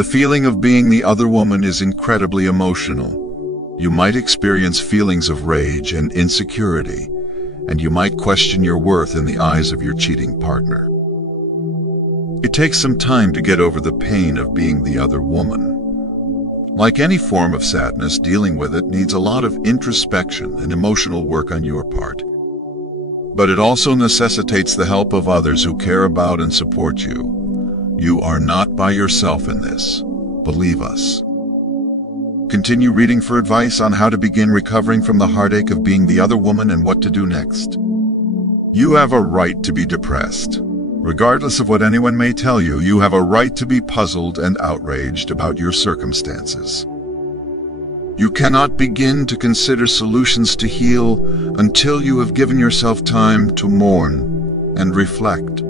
The feeling of being the other woman is incredibly emotional. You might experience feelings of rage and insecurity, and you might question your worth in the eyes of your cheating partner. It takes some time to get over the pain of being the other woman. Like any form of sadness, dealing with it needs a lot of introspection and emotional work on your part. But it also necessitates the help of others who care about and support you. You are not by yourself in this. Believe us. Continue reading for advice on how to begin recovering from the heartache of being the other woman and what to do next. You have a right to be depressed. Regardless of what anyone may tell you, you have a right to be puzzled and outraged about your circumstances. You cannot begin to consider solutions to heal until you have given yourself time to mourn and reflect.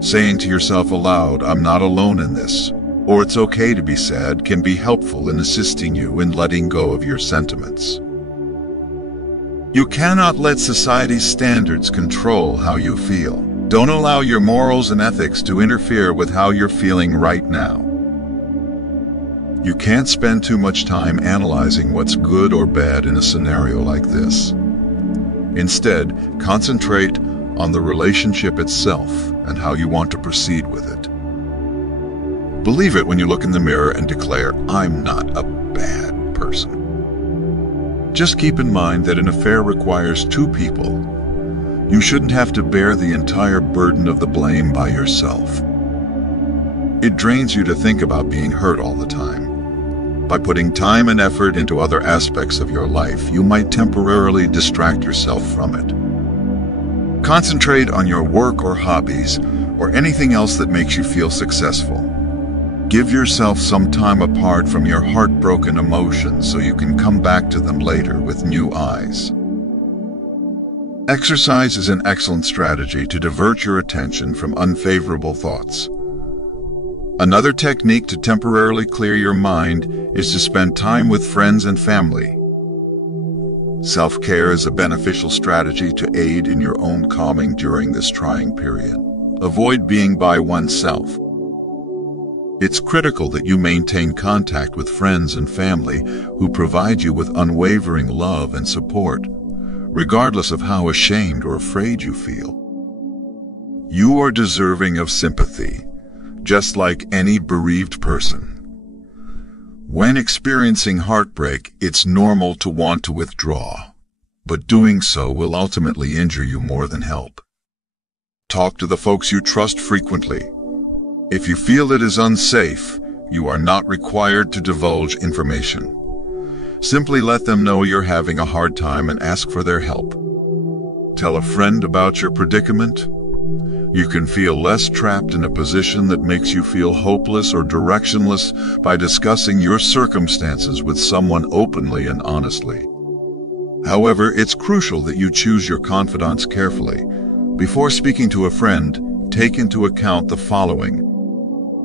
Saying to yourself aloud, "I'm not alone in this," or "it's okay to be sad," can be helpful in assisting you in letting go of your sentiments. You cannot let society's standards control how you feel. Don't allow your morals and ethics to interfere with how you're feeling right now. You can't spend too much time analyzing what's good or bad in a scenario like this. Instead, concentrate on the relationship itself and how you want to proceed with it. Believe it when you look in the mirror and declare, "I'm not a bad person." Just keep in mind that an affair requires two people. You shouldn't have to bear the entire burden of the blame by yourself. It drains you to think about being hurt all the time. By putting time and effort into other aspects of your life, you might temporarily distract yourself from it. Concentrate on your work or hobbies, or anything else that makes you feel successful. Give yourself some time apart from your heartbroken emotions so you can come back to them later with new eyes. Exercise is an excellent strategy to divert your attention from unfavorable thoughts. Another technique to temporarily clear your mind is to spend time with friends and family. Self-care is a beneficial strategy to aid in your own calming during this trying period. Avoid being by oneself. It's critical that you maintain contact with friends and family who provide you with unwavering love and support, regardless of how ashamed or afraid you feel. You are deserving of sympathy, just like any bereaved person. When experiencing heartbreak, it's normal to want to withdraw, but doing so will ultimately injure you more than help. Talk to the folks you trust frequently. If you feel it is unsafe, you are not required to divulge information. Simply let them know you're having a hard time and ask for their help. Tell a friend about your predicament. You can feel less trapped in a position that makes you feel hopeless or directionless by discussing your circumstances with someone openly and honestly. However, it's crucial that you choose your confidants carefully. Before speaking to a friend, take into account the following.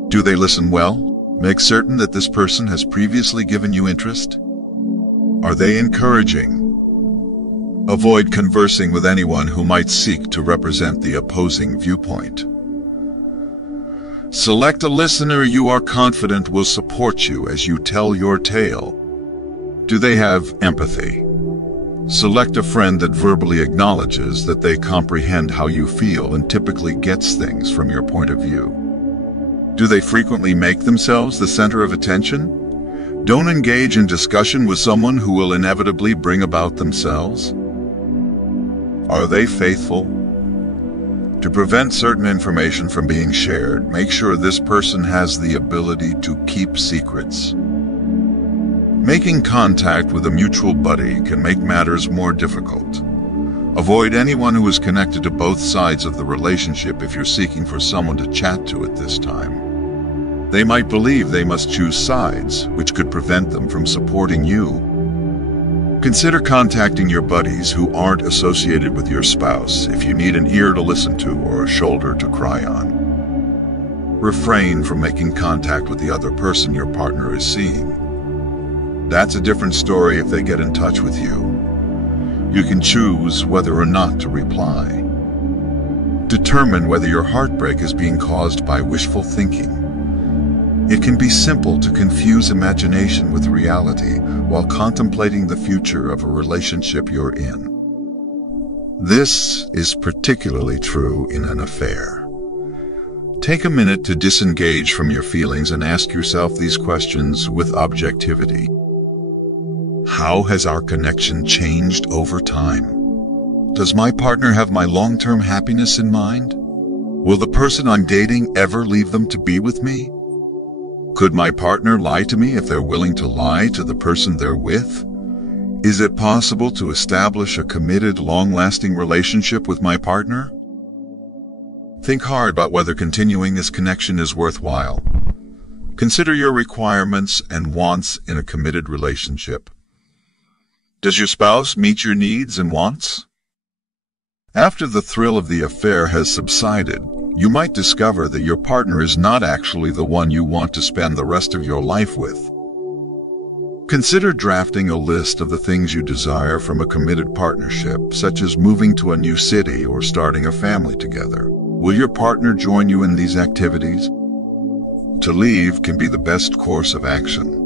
Do they listen well? Make certain that this person has previously given you interest. Are they encouraging? Avoid conversing with anyone who might seek to represent the opposing viewpoint. Select a listener you are confident will support you as you tell your tale. Do they have empathy? Select a friend that verbally acknowledges that they comprehend how you feel and typically gets things from your point of view. Do they frequently make themselves the center of attention? Don't engage in discussion with someone who will inevitably bring about themselves. Are they faithful? To prevent certain information from being shared, make sure this person has the ability to keep secrets. Making contact with a mutual buddy can make matters more difficult. Avoid anyone who is connected to both sides of the relationship if you're seeking for someone to chat to at this time. They might believe they must choose sides, which could prevent them from supporting you. Consider contacting your buddies who aren't associated with your spouse if you need an ear to listen to or a shoulder to cry on. Refrain from making contact with the other person your partner is seeing. That's a different story if they get in touch with you. You can choose whether or not to reply. Determine whether your heartbreak is being caused by wishful thinking. It can be simple to confuse imagination with reality while contemplating the future of a relationship you're in. This is particularly true in an affair. Take a minute to disengage from your feelings and ask yourself these questions with objectivity. How has our connection changed over time? Does my partner have my long-term happiness in mind? Will the person I'm dating ever leave them to be with me? Could my partner lie to me if they're willing to lie to the person they're with? Is it possible to establish a committed, long-lasting relationship with my partner? Think hard about whether continuing this connection is worthwhile. Consider your requirements and wants in a committed relationship. Does your spouse meet your needs and wants? After the thrill of the affair has subsided, you might discover that your partner is not actually the one you want to spend the rest of your life with. Consider drafting a list of the things you desire from a committed partnership, such as moving to a new city or starting a family together. Will your partner join you in these activities? To leave can be the best course of action.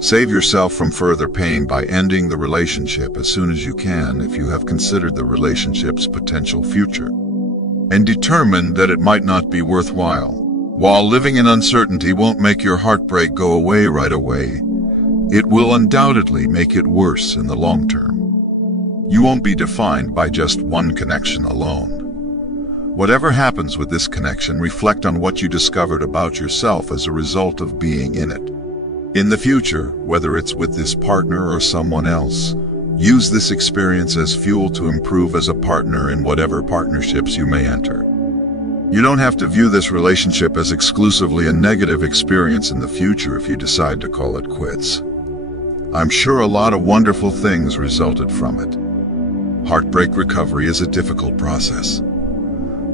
Save yourself from further pain by ending the relationship as soon as you can if you have considered the relationship's potential future, and determine that it might not be worthwhile. While living in uncertainty won't make your heartbreak go away right away, it will undoubtedly make it worse in the long term. You won't be defined by just one connection alone. Whatever happens with this connection, reflect on what you discovered about yourself as a result of being in it. In the future, whether it's with this partner or someone else, use this experience as fuel to improve as a partner in whatever partnerships you may enter. You don't have to view this relationship as exclusively a negative experience in the future if you decide to call it quits. I'm sure a lot of wonderful things resulted from it. Heartbreak recovery is a difficult process.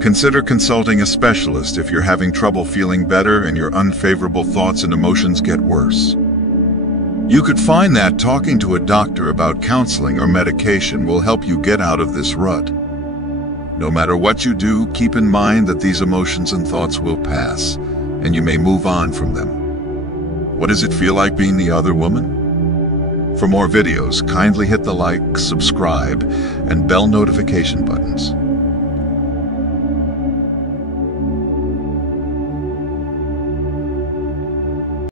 Consider consulting a specialist if you're having trouble feeling better and your unfavorable thoughts and emotions get worse. You could find that talking to a doctor about counseling or medication will help you get out of this rut. No matter what you do, keep in mind that these emotions and thoughts will pass, and you may move on from them. What does it feel like being the other woman? For more videos, kindly hit the like, subscribe, and bell notification buttons.